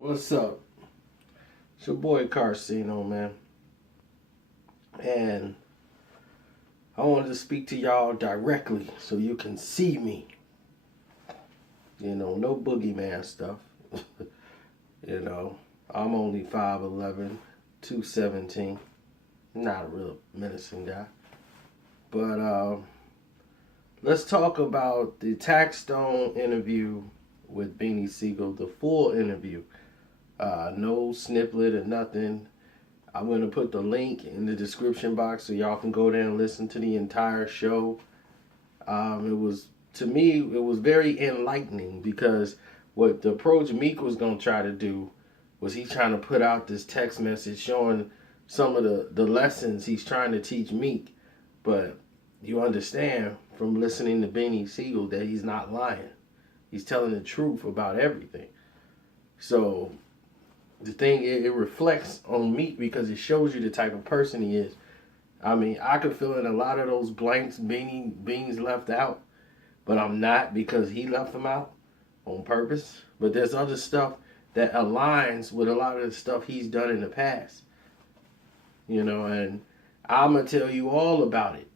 What's up? It's your boy Karceno, man. And I wanted to speak to y'all directly so you can see me. No boogeyman stuff. I'm only 5'11", 217. Not a real menacing guy. But let's talk about the Taxstone interview with Beanie Sigel, the full interview. No snippet or nothing. I'm going to put the link in the description box so y'all can go there and listen to the entire show. To me, it was very enlightening because what the approach Meek was going to try to do was he's trying to put out this text message showing some of the lessons he's trying to teach Meek. But you understand from listening to Beanie Sigel that he's not lying. He's telling the truth about everything. So the thing, it reflects on Meek because it shows you the type of person he is. I mean, I could fill in a lot of those blanks Beans left out, but I'm not because he left them out on purpose. But there's other stuff that aligns with a lot of the stuff he's done in the past. And I'm going to tell you all about it.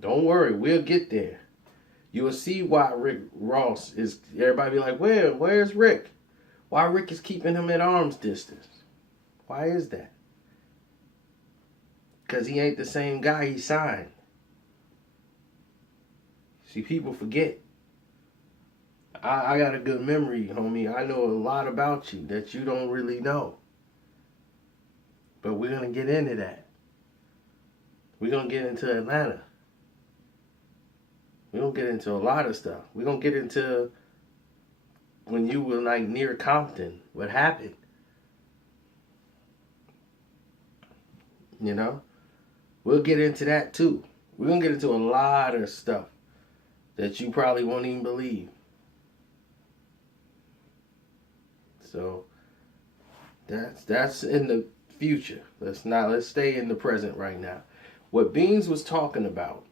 Don't worry, we'll get there. You'll see why Rick Ross is, everybody be like, where's Rick? Why Rick is keeping him at arm's distance? Why is that? Because he ain't the same guy he signed. See, people forget. I got a good memory, homie. I know a lot about you that you don't really know. But we're going to get into that. We're going to get into Atlanta. We're going to get into a lot of stuff. We're going to get into when you were like near Compton, what happened? We'll get into that too. We're going to get into a lot of stuff that you probably won't even believe. So that's in the future. Let's stay in the present right now. What Beans was talking about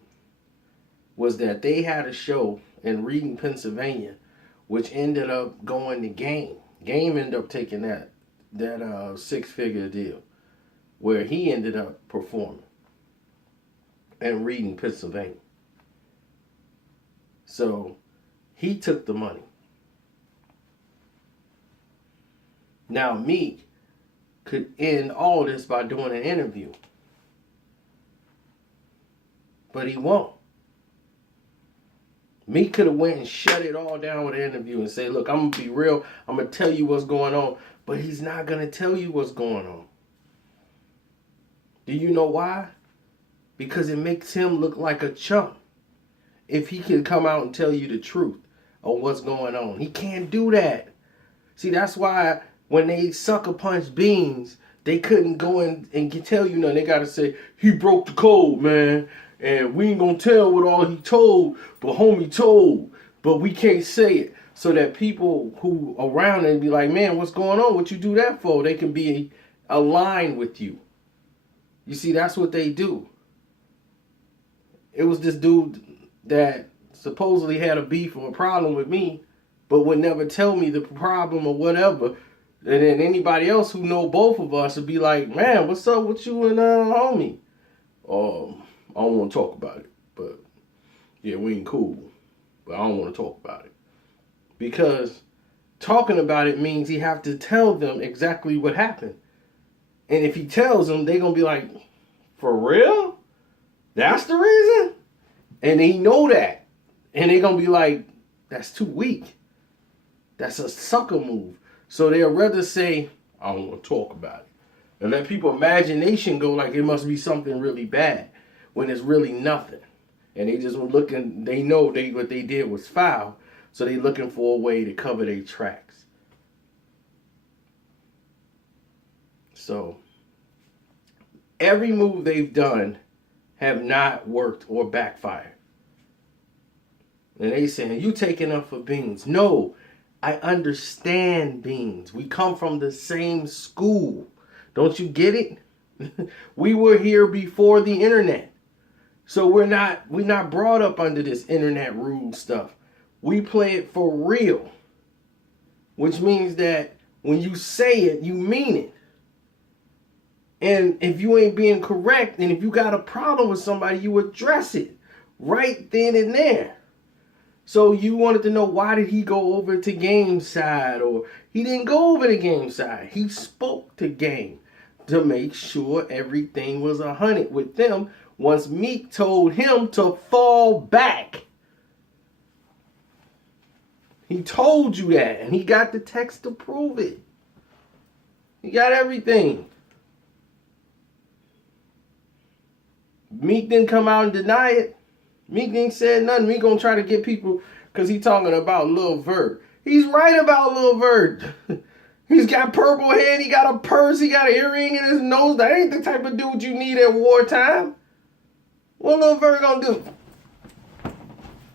was that they had a show in Reading, Pennsylvania, which ended up going to Game. Game ended up taking that six-figure deal, where he ended up performing in Reading, Pennsylvania. So he took the money. Now Meek could end all this by doing an interview, but he won't. Meek could have went and shut it all down with an interview and say, look, I'm going to be real. I'm going to tell you what's going on. But he's not going to tell you what's going on. Do you know why? Because it makes him look like a chump. If he can come out and tell you the truth of what's going on. He can't do that. See, that's why when they sucker punch Beans, they couldn't go in and tell you nothing. They got to say, he broke the code, man. And we ain't gonna tell what all he told, but homie told, but we can't say it. So that people who around and be like, man, what's going on? What you do that for? They can be aligned with you. You see, that's what they do. It was this dude that supposedly had a beef or a problem with me, but would never tell me the problem or whatever. And then anybody else who know both of us would be like, man, what's up with you and homie? I don't want to talk about it, but yeah, we ain't cool. But I don't want to talk about it. Because talking about it means he have to tell them exactly what happened. And if he tells them, they going to be like, for real? That's the reason? And they know that. And they going to be like, that's too weak. That's a sucker move. So they'll rather say, I don't want to talk about it. And let people's imagination go like it must be something really bad, when it's really nothing. And they just were looking, they know what they did was foul, so they looking for a way to cover their tracks. So, every move they've done have not worked or backfired. And they saying, you taking up for Beans. No, I understand Beans. We come from the same school. Don't you get it? We were here before the internet. So we're not brought up under this internet rule stuff. We play it for real. Which means that When you say it, you mean it. And if you ain't being correct, and if you got a problem with somebody, you address it right then and there. So you wanted to know, why did he go over to Game side? Or he didn't go over to Game side. He spoke to Game to make sure everything was 100 with them once Meek told him to fall back. He told you that, and he got the text to prove it. He got everything. Meek didn't come out and deny it. Meek ain't said nothing. Meek gonna try to get people because he talking about Lil Vert. He's right about Lil Vert. He's got purple hair, he got a purse, he got an earring in his nose. That ain't the type of dude you need at wartime. What Lil Vert gonna do?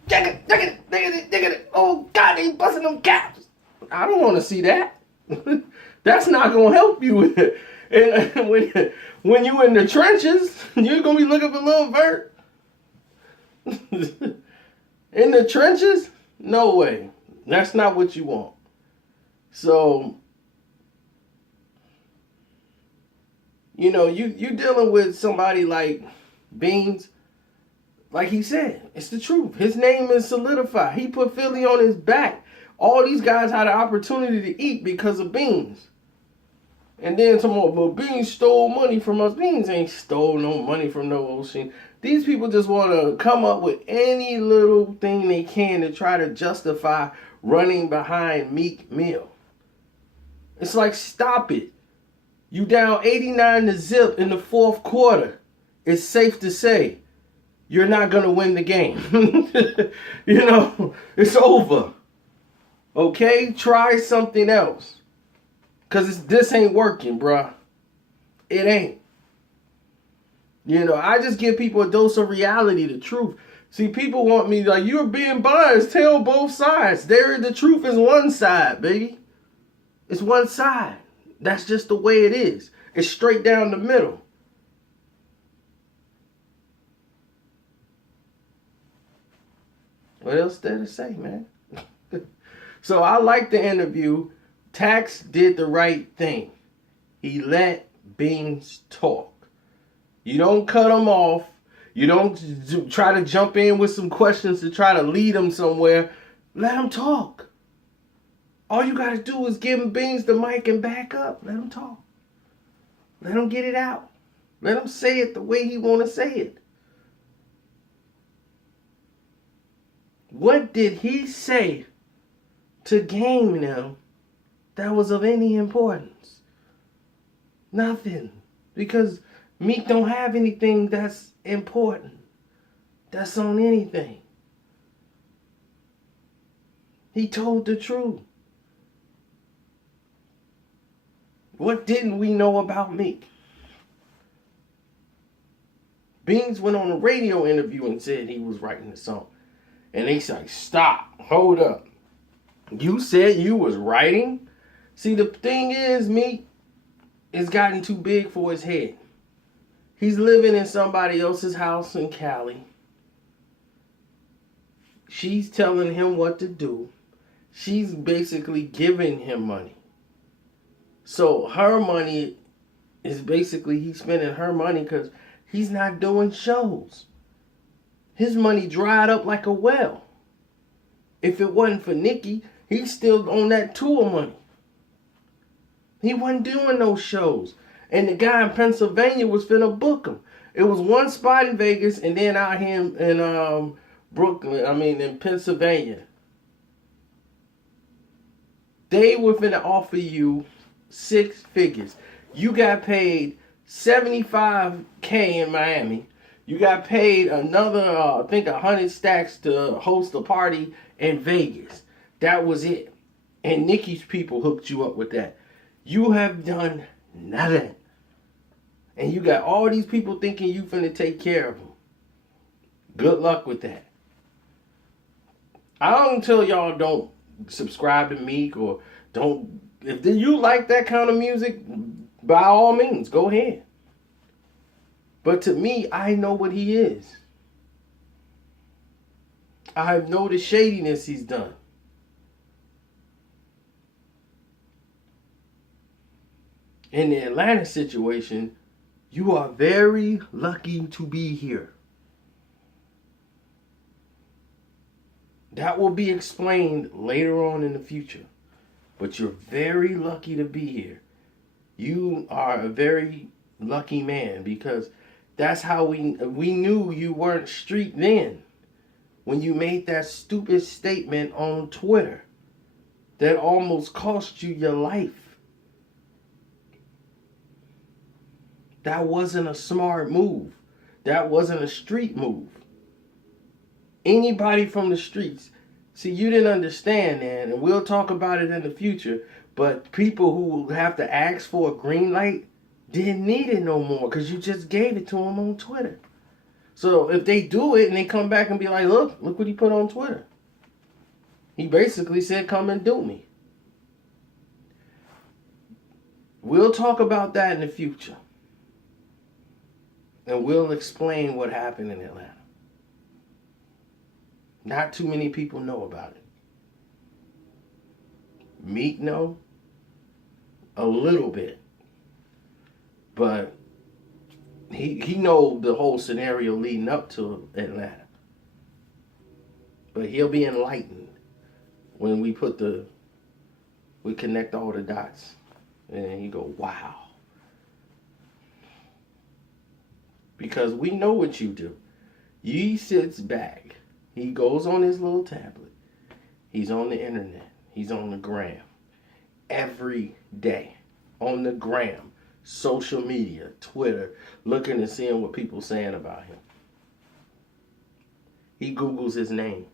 Dig it. Oh God, they busting them caps. I don't want to see that. That's not gonna help you. And when you in the trenches, you're gonna be looking for Lil Vert. In the trenches? No way. That's not what you want. So, you know, you dealing with somebody like Beans. Like he said, it's the truth. His name is solidified. He put Philly on his back. All these guys had an opportunity to eat because of Beans. And then some more, but Beans stole money from us. Beans ain't stole no money from no ocean. These people just want to come up with any little thing they can to try to justify running behind Meek Mill. It's like, stop it. You down 89-0 in the fourth quarter. It's safe to say you're not going to win the game. You know, it's over. Okay? Try something else. Because this ain't working, bruh. It ain't. You know, I just give people a dose of reality, the truth. See, people want me like, you're being biased. Tell both sides. The truth is one side, baby. It's one side. That's just the way it is. It's straight down the middle. What else there to say, man? So I like the interview. Tax did the right thing. He let Beans talk. You don't cut him off. You don't try to jump in with some questions to try to lead him somewhere. Let him talk. All you got to do is give him Beans the mic and back up. Let him talk. Let him get it out. Let him say it the way he want to say it. What did he say to Game now that was of any importance? Nothing. Because Meek don't have anything that's important. That's on anything. He told the truth. What didn't we know about Meek? Beans went on a radio interview and said he was writing the song. And they said, stop, hold up. You said you was writing? See, the thing is, Meek has gotten too big for his head. He's living in somebody else's house in Cali. She's telling him what to do. She's basically giving him money. So her money is basically, he's spending her money because he's not doing shows. His money dried up like a well. If it wasn't for Nicki, he's still on that tour money. He wasn't doing those shows. And the guy in Pennsylvania was finna book him. It was one spot in Vegas and then out here in Brooklyn, in Pennsylvania. They were finna offer you 6 figures. You got paid $75K in Miami. You got paid another, I think 100 stacks to host a party in Vegas. That was it. And Nicki's people hooked you up with that. You have done nothing. And you got all these people thinking you finna take care of them. Good luck with that. I don't tell y'all don't subscribe to Meek or don't. If you like that kind of music, by all means, go ahead. But to me, I know what he is. I know the shadiness he's done. In the Atlanta situation, you are very lucky to be here. That will be explained later on in the future. But you're very lucky to be here. You are a very lucky man, because that's how we knew you weren't street then. When you made that stupid statement on Twitter that almost cost you your life. That wasn't a smart move. That wasn't a street move. Anybody from the streets, see, you didn't understand, man, and we'll talk about it in the future, but people who have to ask for a green light didn't need it no more, because you just gave it to them on Twitter. So if they do it and they come back and be like, look what he put on Twitter. He basically said, come and do me. We'll talk about that in the future. And we'll explain what happened in Atlanta. Not too many people know about it. Meek know a little bit. But he know the whole scenario leading up to Atlanta. But he'll be enlightened when we connect all the dots. And he go, wow. Because we know what you do. He sits back. He goes on his little tablet. He's on the internet. He's on the gram. Every day. On the gram. Social media. Twitter. Looking and seeing what people saying about him. He Googles his name.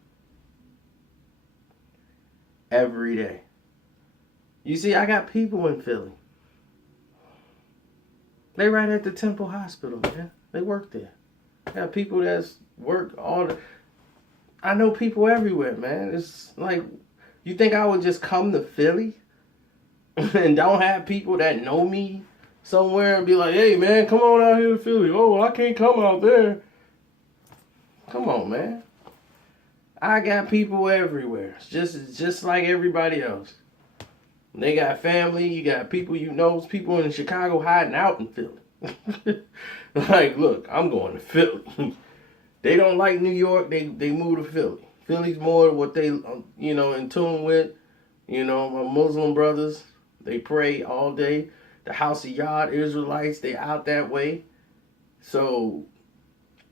Every day. You see, I got people in Philly. They right at the Temple Hospital, man. They work there. I got people that's work all the... I know people everywhere, man. It's like, you think I would just come to Philly and don't have people that know me somewhere and be like, hey, man, come on out here to Philly. Oh, I can't come out there. Come on, man. I got people everywhere. It's just like everybody else. They got family. You got people you know. People in Chicago hiding out in Philly. Like, look, I'm going to Philly. They don't like New York. They move to Philly. Philly's more what they, in tune with. My Muslim brothers, they pray all day. The House of Yod Israelites, they out that way. So,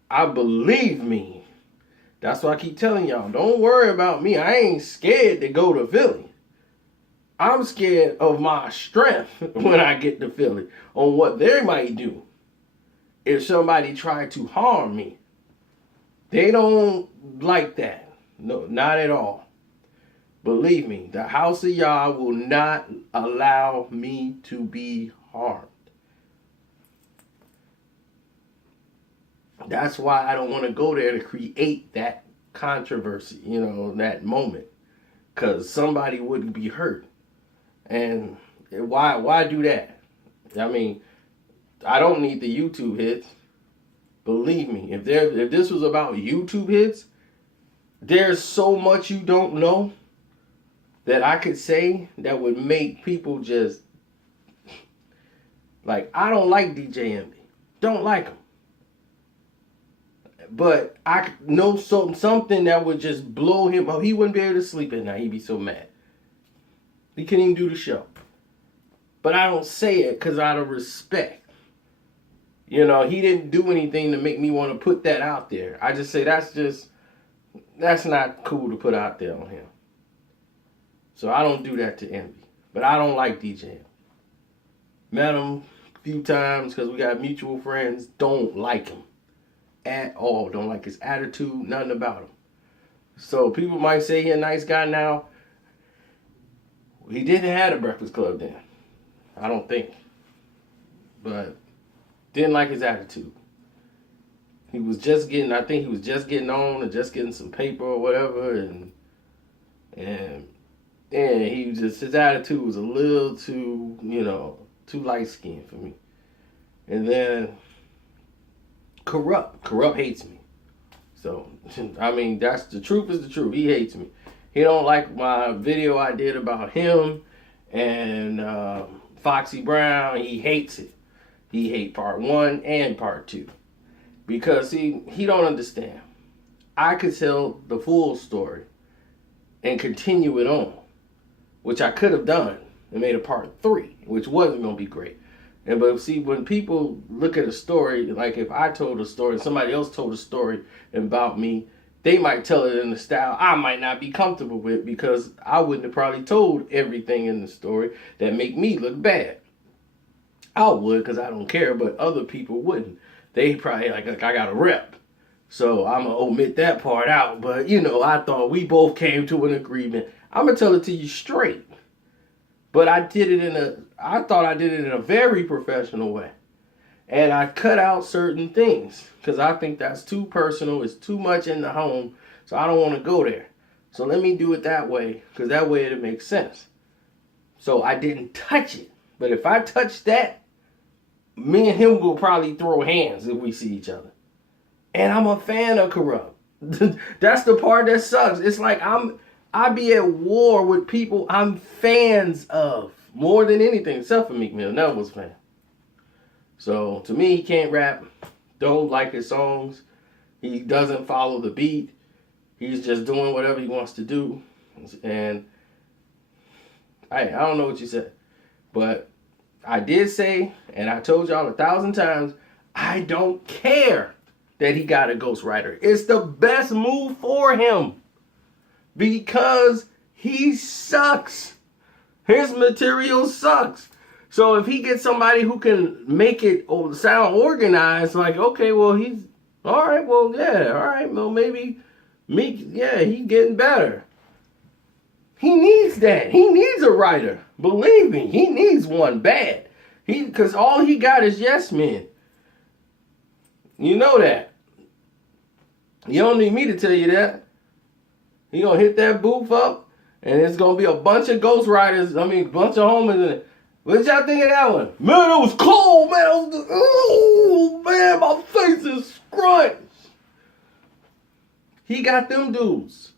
believe me. That's why I keep telling y'all, don't worry about me. I ain't scared to go to Philly. I'm scared of my strength when I get to Philly on what they might do if somebody tried to harm me. They don't like that. No, not at all. Believe me, the House of Yah will not allow me to be harmed. That's why I don't want to go there to create that controversy, that moment. Because somebody wouldn't be hurt. And why do that? I mean, I don't need the YouTube hits. Believe me, if this was about YouTube hits, there's so much you don't know that I could say that would make people just, like, I don't like DJ Envy. Don't like him. But I know something that would just blow him up. He wouldn't be able to sleep at night. He'd be so mad. He couldn't even do the show. But I don't say it because out of respect. He didn't do anything to make me want to put that out there. I just say that's not cool to put out there on him. So I don't do that to Envy. But I don't like DJ. Met him a few times because we got mutual friends. Don't like him at all. Don't like his attitude, nothing about him. So people might say he's a nice guy now. He didn't have a Breakfast Club then. I don't think. But didn't like his attitude. I think he was just getting on and just getting some paper or whatever, and his attitude was a little too, too light skinned for me. And then Corrupt hates me. So, I mean, that's the truth is the truth. He hates me. He don't like my video I did about him and Foxy Brown, he hates it. He hate part 1 and part 2. Because, see, he don't understand. I could tell the full story and continue it on, which I could have done and made a part 3, which wasn't going to be great. But see, when people look at a story, like if I told a story and somebody else told a story about me, they might tell it in a style I might not be comfortable with, because I wouldn't have probably told everything in the story that make me look bad. I would, because I don't care, but other people wouldn't. They probably like I got a rep. So I'm going to omit that part out. But, I thought we both came to an agreement. I'm going to tell it to you straight. But I thought I did it in a very professional way. And I cut out certain things because I think that's too personal. It's too much in the home. So I don't want to go there. So let me do it that way, because that way it makes sense. So I didn't touch it. But if I touch that, me and him will probably throw hands if we see each other. And I'm a fan of Corrupt. That's the part that sucks. It's like I be at war with people I'm fans of more than anything, except for Meek Mill. Never was a fan. So to me, he can't rap. Don't like his songs. He doesn't follow the beat. He's just doing whatever he wants to do. And I don't know what you said, but I did say, and I told y'all 1,000 times, I don't care that he got a ghostwriter. It's the best move for him, because he sucks. His material sucks. So if he gets somebody who can make it sound organized, like, okay, well, he's all right. Well, yeah, all right. Well, maybe Meek, yeah, he's getting better. He needs that. He needs a writer. Believe me, he needs one bad. Because all he got is yes men. You know that. You don't need me to tell you that. He gonna hit that booth up, and it's gonna be a bunch of ghostwriters. A bunch of homies in it. What y'all think of that one? Man, it was cold, man. Oh, man, my face is scrunched. He got them dudes.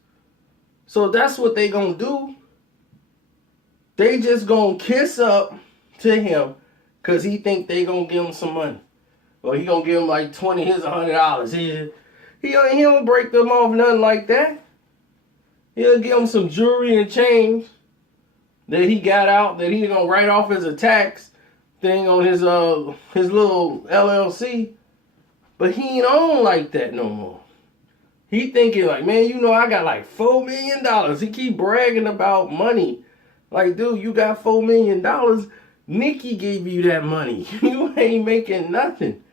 So that's what they gonna do. They just gonna kiss up to him because he think they gonna give him some money. Or he gonna give him like 20, here's $100. He don't break them off nothing like that. He'll give him some jewelry and change that he got out, that he's gonna write off as a tax thing on his little LLC. But he ain't on like that no more. He thinking like, man, I got like $4 million. He keep bragging about money. Like, dude, you got $4 million. Nicki gave you that money. You ain't making nothing.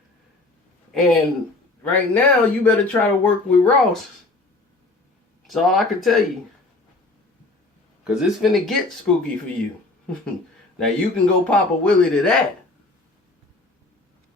And right now, you better try to work with Ross. That's all I can tell you. Because it's finna get spooky for you. Now, you can go pop a willy to that.